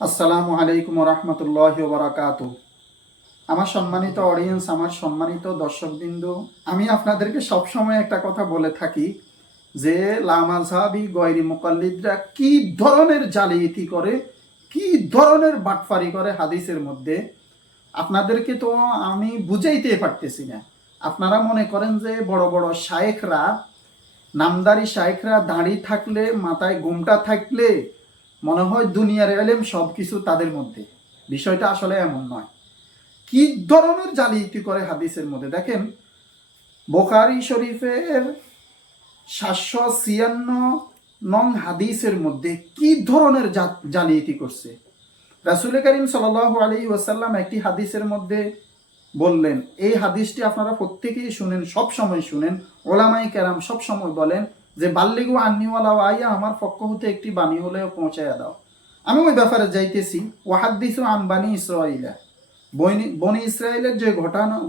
আসসালামু আলাইকুম রহমতুল্লাহি ওয়া বারাকাতুহু। আমার সম্মানিত অডিয়েন্স, আমার সম্মানিত দর্শকবৃন্দ, আমি আপনাদেরকে সবসময় একটা কথা বলে থাকি যে লা মাযহাবি গয়রি মুকাল্লিদরা কি ধরনের জালিয়াতি করে, কি ধরনের বাটফারি করে হাদিসের মধ্যে। আপনাদেরকে তো আমি বুঝাইতে পারতেছি না। আপনারা মনে করেন যে বড় বড় শায়েখরা, নামদারি শায়েখরা দাঁড়ি থাকলে, মাথায় ঘোমটা থাকলে মনে হয় দুনিয়ার এলেম সব কিছু তাদের মধ্যে। বিষয়টা আসলে এমন নয়। কি ধরনের জালিয়াতি করে হাদিসের মধ্যে দেখেন। বুখারী শরীফের ৭৫৬ নং হাদিসের মধ্যে কি ধরনের জালিয়াতি করছে। রাসূল করিম সাল্লাল্লাহু আলাইহি ওয়াসাল্লাম একটি হাদিসের মধ্যে বললেন, এই হাদিসটি আপনারা প্রত্যেকেই শুনেন, সব সময় শুনেন, ওলামায়ে কেরাম সব সময় বলেন যে বাল্লিগু আন্নি ওয়ালাউ আয়া, আমার পক্ষ হতে একটি বাণী হলেও পৌঁছায়া দাও। আমি ওই ব্যাপারে যাইতেছি। ওয়াহাদ্দিসু আন বানি ইসরাঈলা, বনি ইসরায়েলের যে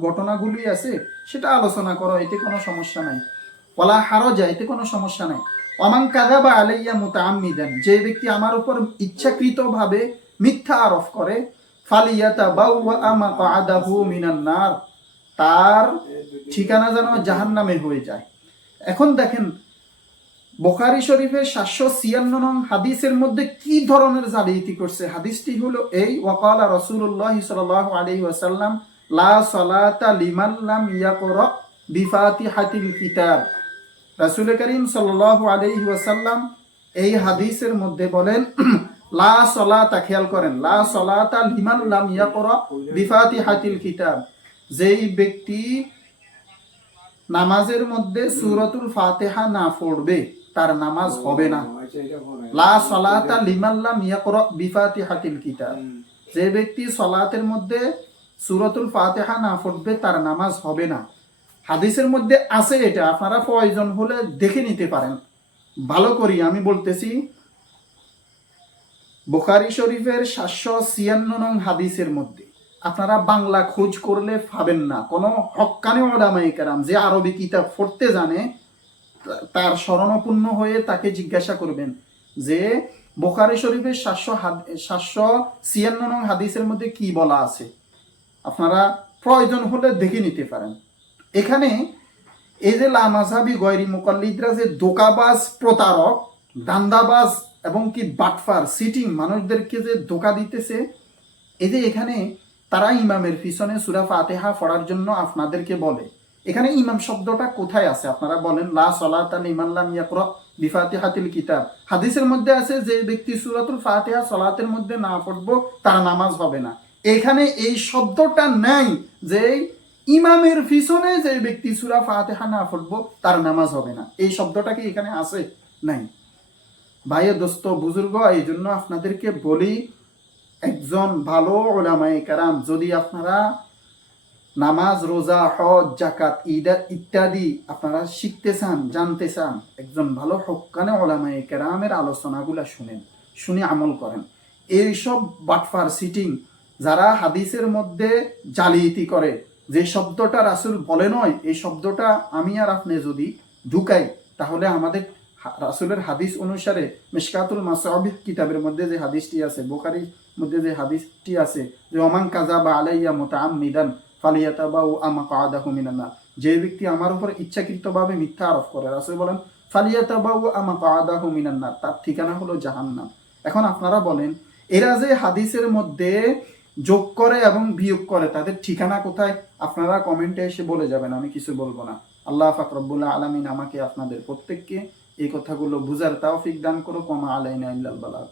ঘটনাগুলি আছে সেটা আলোচনা করো, এতে কোনো সমস্যা নাই। ওয়ালা হারজা, এতে কোনো সমস্যা নাই। ওয়ামান কাযাবা আলাইয়া মুতাআম্মিদান, যে ব্যক্তি আমার উপর ইচ্ছাকৃতভাবে মিথ্যা আরোপ করে, ফালিয়াতাবাওয়া মাকআদাহু মিনান নার, তার ঠিকানা যেন জাহান্নামে হয়ে যায়। এখন দেখেন বুখারী শরীফের ৭৫৬ নং হাদিসের মধ্যে কি ধরনের জালিয়াতি করছে। হাদিসটি হলো এই, ওয়াকালা রাসূলুল্লাহ সাল্লাল্লাহু আলাইহি ওয়াসাল্লাম লা সালাতা লিমান লাম ইয়াকরা বিফাতিহাতিল কিতাব। রাসূল করিম সাল্লাল্লাহু আলাইহি ওয়াসাল্লাম এই হাদিসের মধ্যে বলেন লা সালাতা, খেয়াল করেন, লা সালাতা লিমান লাম ইয়াকরা বিফাতিহাতিল কিতাব, যেই ব্যক্তি নামাজের মধ্যে সূরাতুল ফাতিহা না পড়বে তার নামাজ হবে না। লা সালাতা লিমান লাম ইয়াকরা বিফাতিহাতিল কিতাব, যে ব্যক্তি সালাতের মধ্যে সূরাতুল ফাতিহা না পড়বে তার নামাজ হবে না। হাদিসের মধ্যে আছে এটা, আপনারা প্রয়োজন হলে দেখে নিতে পারেন। ভালো করি আমি বলতেছি, বুখারী শরীফের ৭৫৬ নং হাদিসের মধ্যে আপনারা বাংলা খোঁজ করলে পাবেন না। কোনো হক্কানি উলামায়ে কেরাম যে আরবি কিতাব পড়তে জানে তার শরণাপন্ন হয়ে তাকে জিজ্ঞাসা করবেন যে বুখারী শরীফের ৭৫৬ নং হাদিসের মধ্যে কি বলা আছে। আপনারা প্রয়োজন হলে দেখে নিতে পারেন। এখানে এই যে লা মাযহাবি গয়রি মুকাল্লিদরা যে ধোঁকাবাজ, প্রতারক, দান্দাবাজ এবং কি বাটফার, সিটিং মানুষদেরকে যে ধোঁকা দিতেছে, এই যে এখানে তারা ইমামের পিছনে সূরা ফাতিহা পড়ার জন্য আপনাদেরকে বলে। এখানে ইমাম শব্দটা কোথায় আছে আপনারা বলেন। লা সালাতা লিমান লাম ইয়াকরা বিফাতিহাতিল কিতাব, হাদিসের মধ্যে আছে যে ব্যক্তি সূরাতুল ফাতিহা সালাতের মধ্যে না পড়বো তার নামাজ হবে না। এখানে এই শব্দটা নাই যে ইমামের পিছনে যে ব্যক্তি সূরা ফাতিহা না পড়বো তার নামাজ হবে না, এই শব্দটা কি এখানে আছে? নাই। ভাই দোস্ত বুজুর্গ, এই জন্য আপনাদেরকে বলি, একজন ভালো উলামায়ে কেরাম যদি আপনারা নামাজ, রোজা, হজ, জাকাত, ঈদ ইত্যাদি আপনারা শিখতে চান, জানতে চান, একজন ভালো হক্কানে উলামায়ে কেরামের আলোচনাগুলা শুনেন, শুনে আমল করেন। এইসব বাটফার, সিটিং যারা হাদিসের মধ্যে জালিয়াতি করে, যে শব্দটা রাসূল বলে নয়, এই শব্দটা আমি আর আপনি যদি ঢুকাই, তাহলে আমাদের রাসূলের হাদিস অনুসারে মিশকাতুল মাসাবিহ কিতাবের মধ্যে যে হাদিসটি আছে, বুখারীর মধ্যে যে হাদিসটি আছে যে ওমান কাযাবা আলাইয়া মুতাআম্মিদান ফালিয়াতাবাওয়া মাকআদাহু মিনান নার, যে ব্যক্তি আমার উপর ইচ্ছাকৃতভাবে মিথ্যা আরোপ করে, রাসূল বলেন ফালিয়াতাবাওয়া মাকআদাহু মিনান নার, তার ঠিকানা হলো জাহান্নাম। এখন আপনারা বলেন, এরা যে হাদিসের মধ্যে যোগ করে এবং বিয়োগ করে, তাদের ঠিকানা কোথায়? আপনারা কমেন্টে এসে বলে যাবেন, আমি কিছু বলবো না। আল্লাহ পাক রব্বুল আলামিন আমাকে আপনাদের প্রত্যেককে এই কথাগুলো বুঝার তৌফিক দান করুক। ওয়া মা আলাইনা ইল্লাল বালাগ।